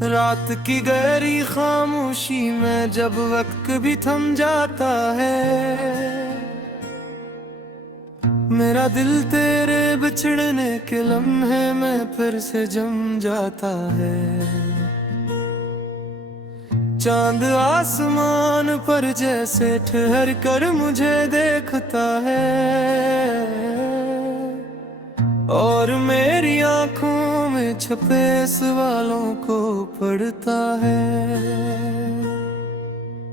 रात की गहरी खामोशी में जब वक्त भी थम जाता है, मेरा दिल तेरे बिछड़ने के लम्हे में फिर से जम जाता है। चांद आसमान पर जैसे ठहर कर मुझे देखता है, और मेरी आंखों में छुपे सवालों को पढ़ता है।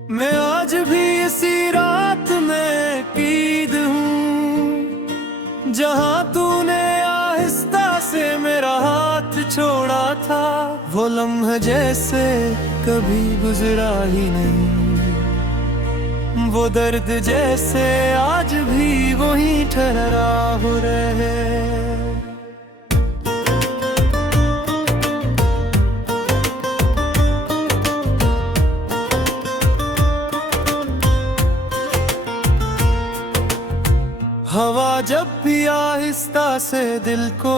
मैं आज भी इसी रात में कीद हूँ, जहाँ तूने आहिस्ता से मेरा हाथ छोड़ा था। वो लम्हा जैसे कभी गुजरा ही नहीं, वो दर्द जैसे आज भी वहीं ठहरा हो रहे। हवा जब भी आहिस्ता से दिल को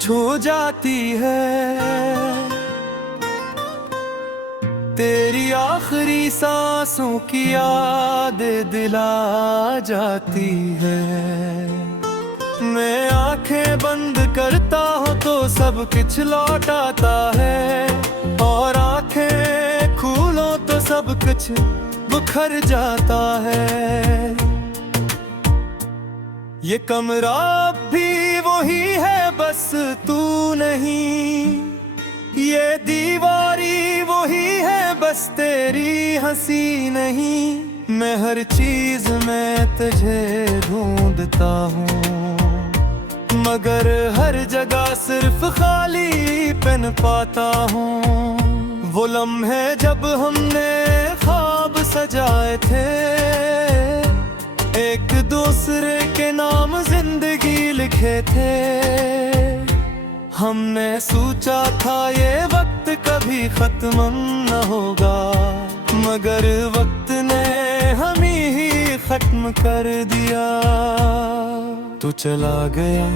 छू जाती है, तेरी आखिरी सांसों की यादें दिला जाती है। मैं आंखें बंद करता हूँ तो सब कुछ लौट आता है, और आंखें खोलो तो सब कुछ बिखर जाता है। ये कमरा भी वही है, बस तू नहीं। ये दीवारी वही है, बस तेरी हंसी नहीं। मैं हर चीज में तुझे ढूंढता हूँ, मगर हर जगह सिर्फ खाली पन पाता हूँ। वो लम्हे जब हमने ख्वाब सजाए थे, एक दूसरे के नाम जिंदगी लिखे थे। हमने सोचा था ये वक्त कभी खत्म न होगा, मगर वक्त ने हम ही खत्म कर दिया। तू चला गया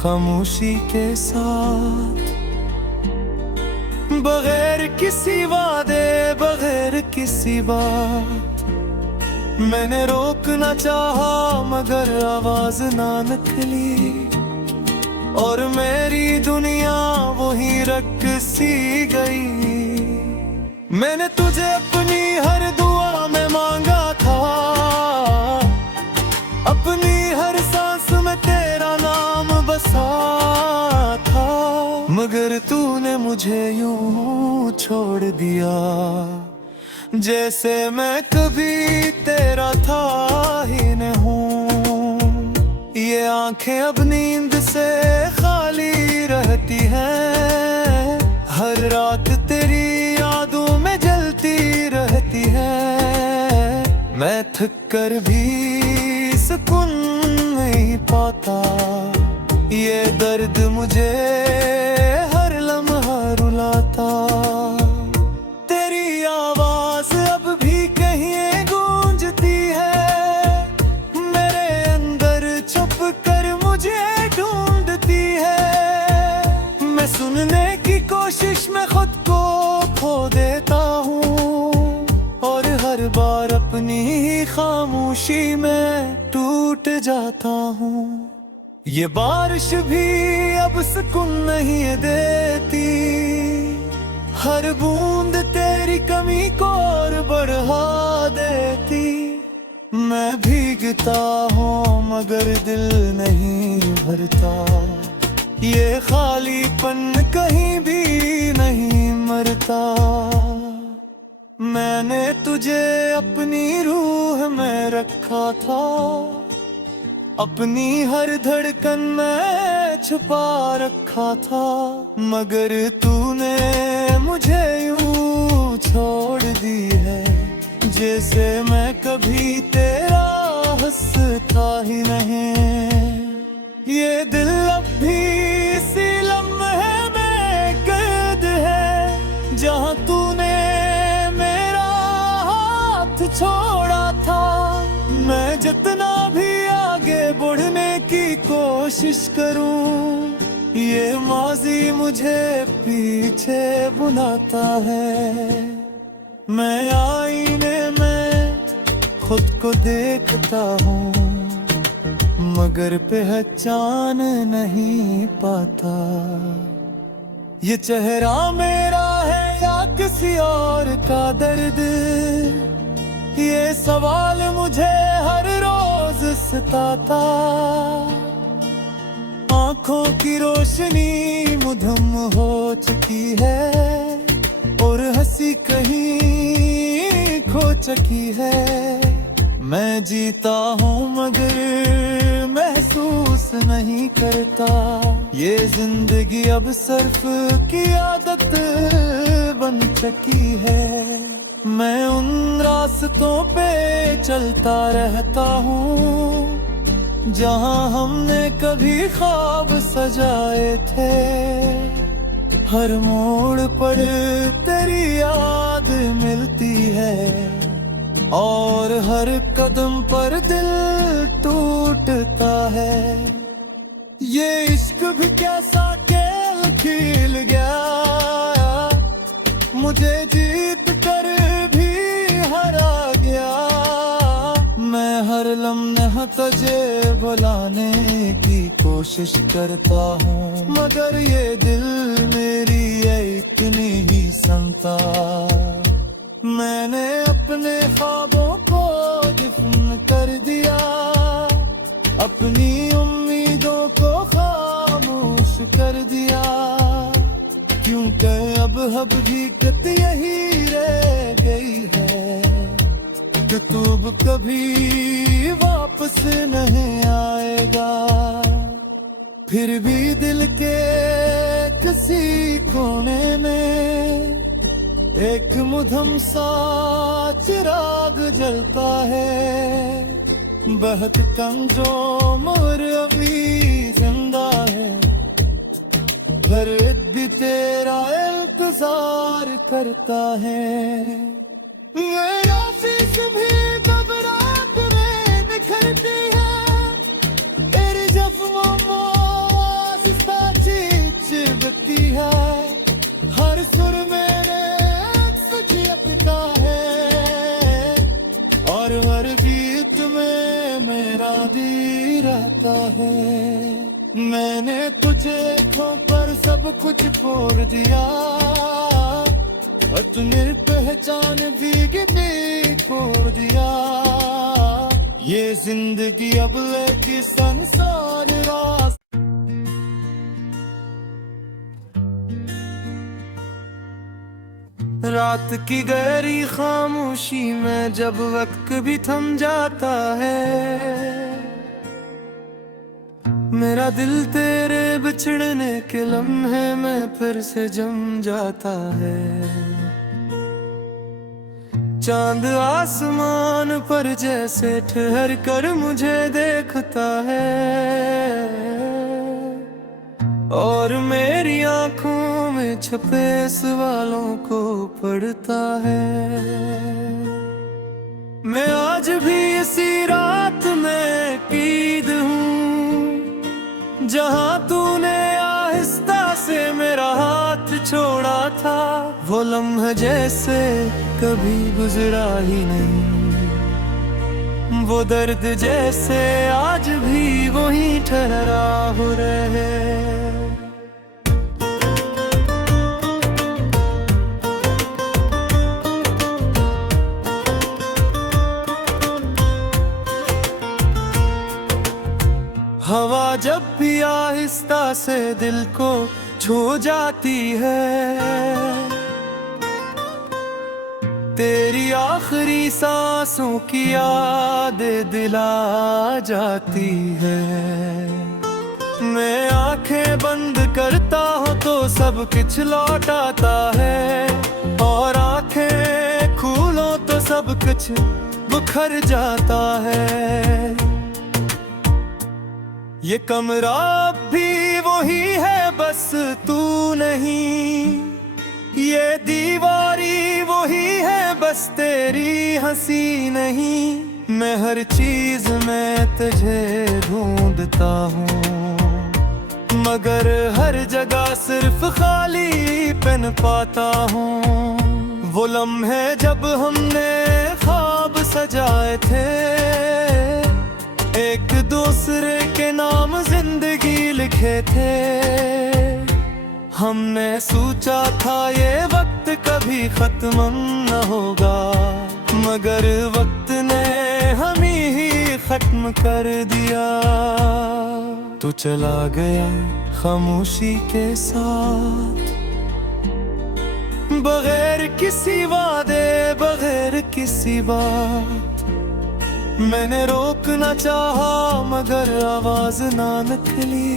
खामोशी के साथ, बगैर किसी वादे, बगैर किसी बात। मैंने रोकना चाहा मगर आवाज ना निकली, और मेरी दुनिया वही रख सी गई। मैंने तुझे अपनी हर दुआ में मांगा था, अपनी हर सांस में तेरा नाम बसा था, मगर तूने मुझे यूं छोड़ दिया जैसे मैं कभी तेरा था ही न हूँ। ये आंखें अब नींद से खाली रहती हैं, हर रात तेरी यादों में जलती रहती है। मैं थक कर भी सुकून नहीं पाता, ये दर्द मुझे हर लम्हा रुलाता। सुनने की कोशिश में खुद को खो देता हूँ, और हर बार अपनी ही खामोशी में टूट जाता हूँ। ये बारिश भी अब सुकून नहीं देती, हर बूंद तेरी कमी को और बढ़ा देती। मैं भीगता हूँ मगर दिल नहीं भरता, ये खालीपन कहीं भी नहीं मरता। मैंने तुझे अपनी रूह में रखा था, अपनी हर धड़कन में छुपा रखा था, मगर तूने मुझे यूं छोड़ दी है जैसे मैं कभी तेरा हंसता ही नहीं। ये दिल अब भी इसी लम्हे में कैद है, जहाँ तूने मेरा हाथ छोड़ा था। मैं जितना भी आगे बढ़ने की कोशिश करूं, ये माजी मुझे पीछे बुलाता है। मैं आईने में खुद को देखता हूँ, मगर पहचान नहीं पाता। ये चेहरा मेरा है या किसी और का दर्द, ये सवाल मुझे हर रोज सताता। आंखों की रोशनी मुधम हो चुकी है और हंसी कहीं खो चुकी है। मैं जीता हूँ मगर महसूस नहीं करता। ये जिंदगी अब सिर्फ की आदत बन चुकी है। मैं उन रास्तों पे चलता रहता हूँ जहाँ हमने कभी ख्वाब सजाए थे। हर मोड़ पर तेरी याद मिलती है और हर कदम पर दिल टूटता है। ये इश्क भी कैसा खेल खेल गया, मुझे जीत कर भी हरा गया। मैं हर लम्हा तुझे बुलाने की कोशिश करता हूँ, मगर ये दिल मेरी एक नहीं सुनता। मैंने अपने ख्वाबों को दफन कर दिया, अपनी उम्मीदों को खामोश कर दिया। क्योंकि अब हकीकत यही रह गई है कि तू कभी वापस नहीं आएगा। फिर भी दिल के किसी कोने में एक मुधम सा चिराग जलता है। बहुत कमजोर अभी जिंदा है, हर भी तेरा इंतजार करता है। मेरा शीश भी कब रात में बिखरती है, तेरी जख्मों में चिपकती है। हर सुर मेरे अटकता है और हर गीत में मेरा दिल रहता है। मैंने तुझे खोकर सब कुछ छोड़ दिया, अपनी पहचान भी छोड़ दिया। ये जिंदगी अब लेके संसार रास। रात की गहरी खामोशी में जब वक्त भी थम जाता है, मेरा दिल तेरे बिछड़ने के लम्हे में फिर से जम जाता है। चांद आसमान पर जैसे ठहर कर मुझे देखता है और मेरी आंखों में छुपे सवालों को पढ़ता है। मैं आज भी इसी रात में कीद हूँ जहाँ तूने आहिस्ता से मेरा हाथ छोड़ा था। वो लम्हा जैसे कभी गुजरा ही नहीं, वो दर्द जैसे आज भी वहीं ठहरा हो रहे। हवा जब भी आहिस्ता से दिल को छू जाती है, तेरी आखिरी सांसों की याद दिला जाती है। मैं आंखें बंद करता हूँ तो सब कुछ लौट आता है, और आंखें खोलो तो सब कुछ बिखर जाता है। ये कमरा भी वही है बस तू नहीं, ये दीवारी वही है बस तेरी हंसी नहीं। मैं हर चीज में तुझे ढूंढता हूँ मगर हर जगह सिर्फ खाली पेन पाता हूँ। वो लम्हे जब हमने ख्वाब सजाए थे, एक दूसरे के नाम जिंदगी लिखे थे। हमने सोचा था ये वक्त कभी खत्म न होगा, मगर वक्त ने हम ही खत्म कर दिया। तू चला गया खामोशी के साथ, बगैर किसी वादे, बगैर किसी बात। मैंने रोकना चाहा मगर आवाज ना निकली,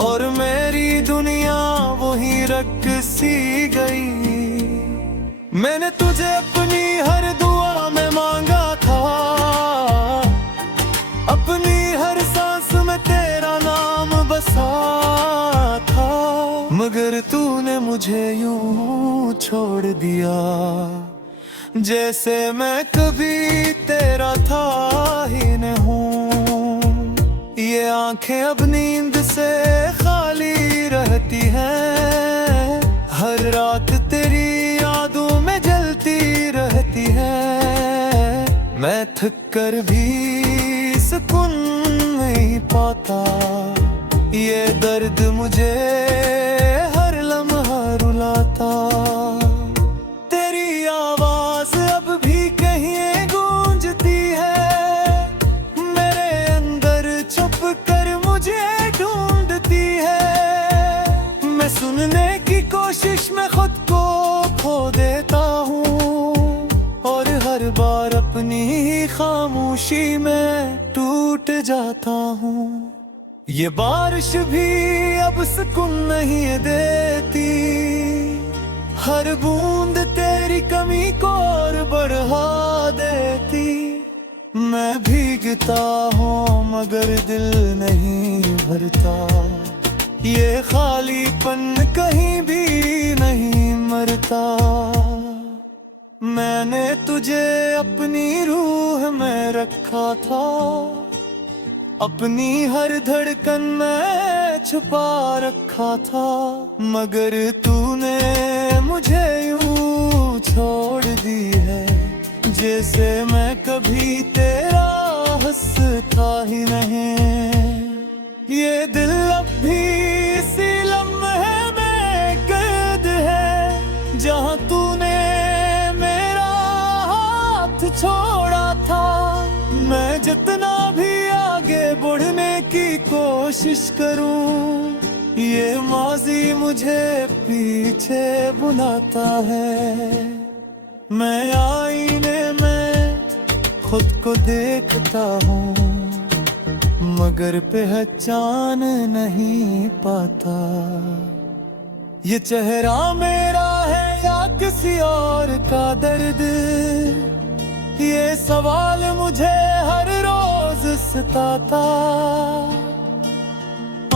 और मेरी दुनिया वही रख सी गई। मैंने तुझे अपनी हर दुआ में मांगा था, अपनी हर सांस में तेरा नाम बसा था, मगर तूने मुझे यूं छोड़ दिया जैसे मैं कभी तेरा था ही न हूँ। ये आंखें अब नींद से खाली रहती हैं, हर रात तेरी यादों में जलती रहती है। मैं थक कर भी सुकून नहीं पाता, ये दर्द मुझे हर लम्हा रुलाता। तेरी आवाज अब भी कहीं गूंजती है, मेरे अंदर छुप कर मुझे ढूंढती है। मैं सुनने की कोशिश में खुद को खो देता हूँ, और हर बार अपनी ही खामोशी में टूट जाता हूँ। ये बारिश भी अब सुकून नहीं देती, हर बूंद तेरी कमी को और बढ़ा देती। मैं भीगता हूँ मगर दिल नहीं भरता, ये खालीपन कहीं भी नहीं मरता। मैंने तुझे अपनी रूह में रखा था, अपनी हर धड़कन में छुपा रखा था, मगर तूने मुझे यूं छोड़ दी है जैसे मैं कभी तेरा हंसता ही नहीं। ये दिल अब भी इसी लम्हे में कैद है, जहां तूने मेरा हाथ छोड़ा था। मैं जितना भी आगे बढ़ने की कोशिश करूं, ये माजी मुझे पीछे बुलाता है। मैं आईने में खुद को देखता हूँ, मगर पहचान नहीं पाता। ये चेहरा मेरा है या किसी और का दर्द, ये सवाल मुझे हर रोज सताता।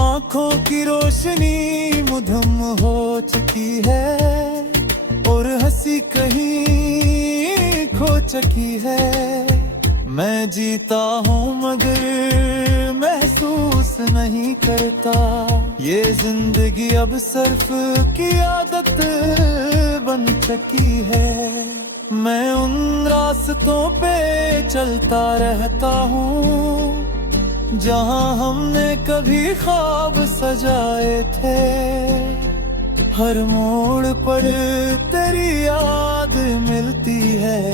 आंखों की रोशनी मुधम हो चुकी है, और हंसी कहीं खो चुकी है। मैं जीता हूँ मगर महसूस नहीं करता, ये जिंदगी अब सिर्फ की आदत बन चुकी है। मैं उन रास्तों पे चलता रहता हूँ जहाँ हमने कभी ख्वाब सजाए थे। हर मोड़ पर तेरी याद मिलती है,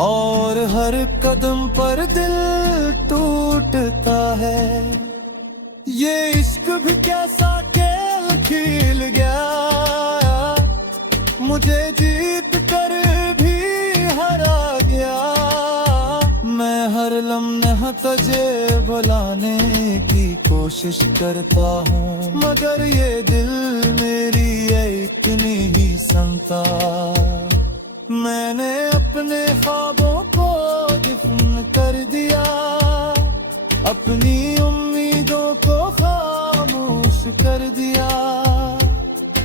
और हर कदम पर दिल टूटता है। ये इश्क भी कैसा खेल खेल गया, मुझे जीत कर भी हरा गया। मैं हर लम्हा तुझे बुलाने की कोशिश करता हूँ, मगर ये दिल मेरी एक नहीं सुनता। मैंने अपने ख्वाबों को दफन कर दिया, अपनी उम्मीदों को खामोश कर दिया।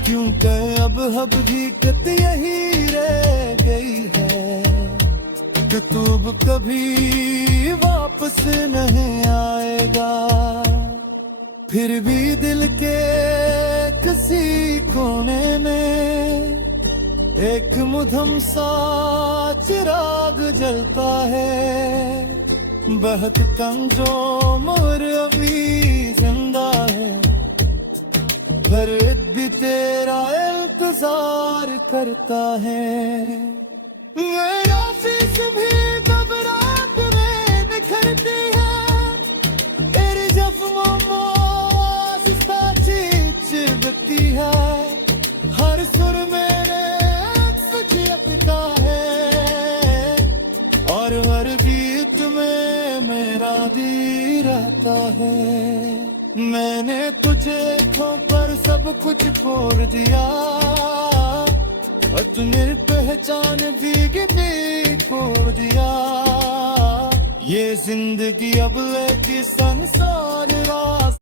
क्योंकि अब हकीकत यही रह गई है कि तू कभी वापस नहीं आएगा। फिर भी दिल के किसी कोने में एक मुधम सा चिराग जलता है। बहुत कम जो मोर अभी जिंदा है, पर भी तेरा इंतजार करता है। मेरा फीस भी कब रात में निखरती है, तेरी जख्मों में चिपकती है। हर सुर मेरे झलकता है, और हर गीत में मेरा भी रहता है। मैंने तुझे खो पर सब कुछ छोड़ दिया, और तूने पहचान भी छोड़ दिया। ये जिंदगी अब लेके संसार रास